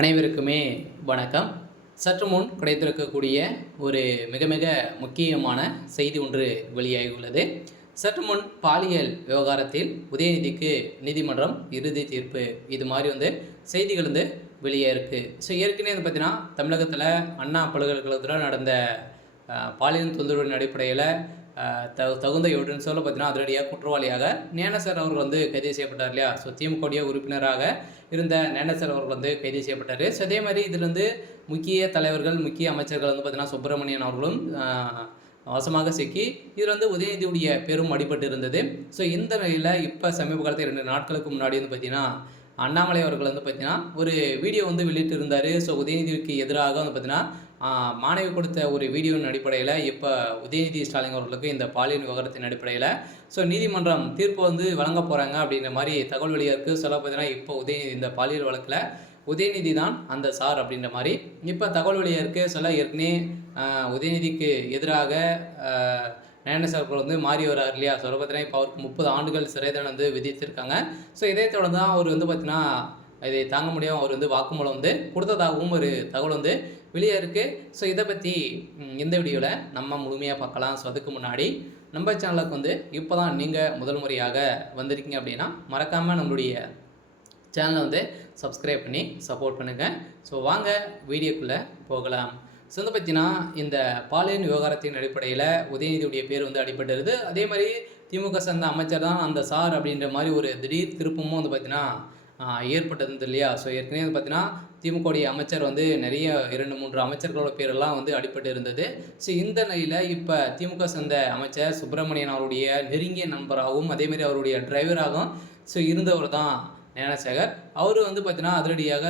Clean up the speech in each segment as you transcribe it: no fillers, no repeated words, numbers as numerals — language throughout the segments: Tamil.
அனைவருக்குமே வணக்கம். சற்று முன் கிடைத்திருக்கக்கூடிய ஒரு மிக மிக முக்கியமான செய்தி ஒன்று வெளியாகியுள்ளது. சற்று முன் பாலியல் விவகாரத்தில் உதயநிதிக்கு நீதிமன்றம் இறுதி தீர்ப்பு, இது மாதிரி செய்திகள் வெளியே ஸோ ஏற்கனவே பார்த்தீங்கன்னா தமிழகத்தில் அண்ணா பல்கலைக்கழகத்தில் நடந்த பாலியல் தொந்தரவின் அடிப்படையில் தகுந்த எவிடன்ஸோடு பார்த்தீங்கன்னா அதிரடியாக குற்றவாளியாக ஞானசேகர் அவர்கள் கைது செய்யப்பட்டார் இல்லையா. ஸோ திமுக உறுப்பினராக இருந்த ஞானசேகர் அவர்கள் கைது செய்யப்பட்டார். ஸோ அதே மாதிரி இதில் முக்கிய தலைவர்கள், முக்கிய அமைச்சர்கள் பார்த்தீங்கன்னா சுப்பிரமணியன் அவர்களும் வசமாக சிக்கி இதில் உதயநிதியுடைய பேரும் அடிபட்டு இருந்தது. ஸோ இந்த நிலையில் இப்போ சமீப காலத்தில் 2 நாட்களுக்கு முன்னாடி பார்த்தீங்கன்னா அண்ணாமலை அவர்கள் பார்த்தீங்கன்னா ஒரு வீடியோ வெளியிட்டு இருந்தார். ஸோ உதயநிதிக்கு எதிராக பார்த்தீங்கன்னா மாணவி கொடுத்த ஒரு வீடியோவின் அடிப்படையில் இப்போ உதயநிதி ஸ்டாலின் அவர்களுக்கு இந்த பாலியல் விவகாரத்தின் அடிப்படையில் ஸோ நீதிமன்றம் தீர்ப்பு வழங்க போகிறாங்க அப்படின்ற மாதிரி தகவல் வெளியாக இருக்குது. சொல்ல பார்த்தீங்கன்னா இப்போ உதயநிதி இந்த பாலியல் வழக்கில் உதயநிதி தான் அந்த சார் அப்படின்ற மாதிரி இப்போ தகவல் வெளியாக இருக்குது. சொல்ல ஏற்கனவே உதயநிதிக்கு எதிராக ஞானசேகர் மாறி வரார் இல்லையா. சொல்ல பார்த்தீங்கன்னா இப்போ அவருக்கு 30 ஆண்டுகள் சிறை தண்டனை விதித்திருக்காங்க. ஸோ இதே தொடர்ந்து தான் அவர் பார்த்தீங்கன்னா இதை தாங்க முடியாமல் அவர் வாக்குமூலம் கொடுத்ததாகவும் ஒரு தகவல் வெளியே இருக்குது. ஸோ இதை பற்றி இந்த வீடியோவில் நம்ம முழுமையாக பார்க்கலாம். ஸோ அதுக்கு முன்னாடி நம்ம சேனலுக்கு இப்போ தான் நீங்கள் முதல் முறையாக வந்திருக்கீங்க அப்படின்னா மறக்காமல் நம்மளுடைய சேனலை சப்ஸ்கிரைப் பண்ணி சப்போர்ட் பண்ணுங்கள். ஸோ வாங்க வீடியோக்குள்ளே போகலாம். ஸோ பார்த்தீங்கன்னா இந்த பாலியல் விவகாரத்தின் அடிப்படையில் உதயநிதியுடைய பேர் அடிபட்டுருது. அதே மாதிரி திமுக சேர்ந்த அமைச்சர் தான் அந்த சார் அப்படின்ற மாதிரி ஒரு திடீர் திருப்பமும் பார்த்தீங்கன்னா ஏற்பட்டது இல்லையா. ஸோ ஏற்கனவே பார்த்தீங்கன்னா திமுக அமைச்சர் நிறைய 2-3 அமைச்சர்களோட பேரெல்லாம் அடிபட்டு இருந்தது. ஸோ இந்த நிலையில் இப்போ திமுக சேர்ந்த அமைச்சர் சுப்பிரமணியன் அவருடைய நெருங்கிய நண்பராகவும் அதேமாதிரி அவருடைய டிரைவராகவும் ஸோ இருந்தவர் தான் ஞானசேகர். அவர் பார்த்தீங்கன்னா அதிரடியாக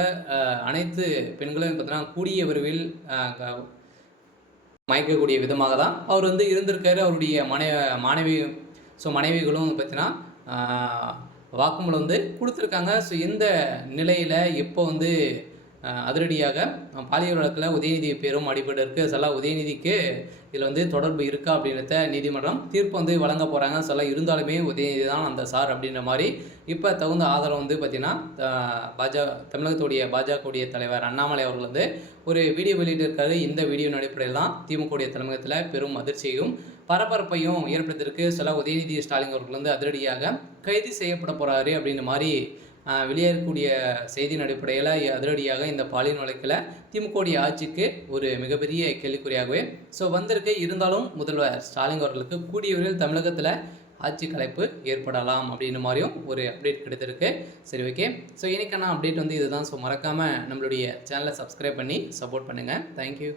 அனைத்து பெண்களையும் பார்த்தீங்கன்னா கூடிய விரைவில் மயக்கக்கூடிய விதமாக தான் அவர் இருந்திருக்காரு. அவருடைய மனைவிகளும் பார்த்தீங்கன்னா வாக்குமூலம் கொடுத்துருக்காங்க. ஸோ இந்த நிலையில் இப்போ அதிரடியாக பாலியல் வழக்கில் உதயநிதி பேரும் அடிபட்டு இருக்குது. சொல்ல உதயநிதிக்கு இதில் தொடர்பு இருக்கா அப்படின்றத நீதிமன்றம் தீர்ப்பு வழங்க போகிறாங்க. சொல்ல இருந்தாலுமே உதயநிதி தான் அந்த சார் அப்படின்ற மாதிரி இப்போ தகுந்த ஆதாரம் பார்த்திங்கன்னா தமிழகத்துடைய பாஜகவுடைய தலைவர் அண்ணாமலை அவர்கள் ஒரு வீடியோ வெளியிட்டிருக்காரு. இந்த வீடியோவின் அடிப்படையில் தான் திமுக தலைமையகத்தில் பெரும் அதிர்ச்சியும் பரபரப்பையும் ஏற்படுத்தியிருக்கு. சொல்ல உதயநிதி ஸ்டாலின் அவர்கள் அதிரடியாக கைது செய்யப்பட போகிறாரு அப்படின்ற மாதிரி வெளியேறக்கூடிய செய்தியின் அடிப்படையில் அதிரடியாக இந்த பாலியல் வழக்கில் திமுக ஆட்சிக்கு ஒரு மிகப்பெரிய கேள்விக்குறியாகவே ஸோ வந்திருக்கு. இருந்தாலும் முதல்வர் ஸ்டாலின் அவர்களுக்கு கூடிய விரைவில் தமிழகத்தில் ஆட்சி கலைப்பு ஏற்படலாம் அப்படின்ற மாதிரியும் ஒரு அப்டேட் கிடைத்திருக்கு. சரி, ஓகே. ஸோ இன்றைக்கான அப்டேட் இதுதான். ஸோ மறக்காமல் நம்மளுடைய சேனலை சப்ஸ்கிரைப் பண்ணி சப்போர்ட் பண்ணுங்கள். தேங்க்யூ.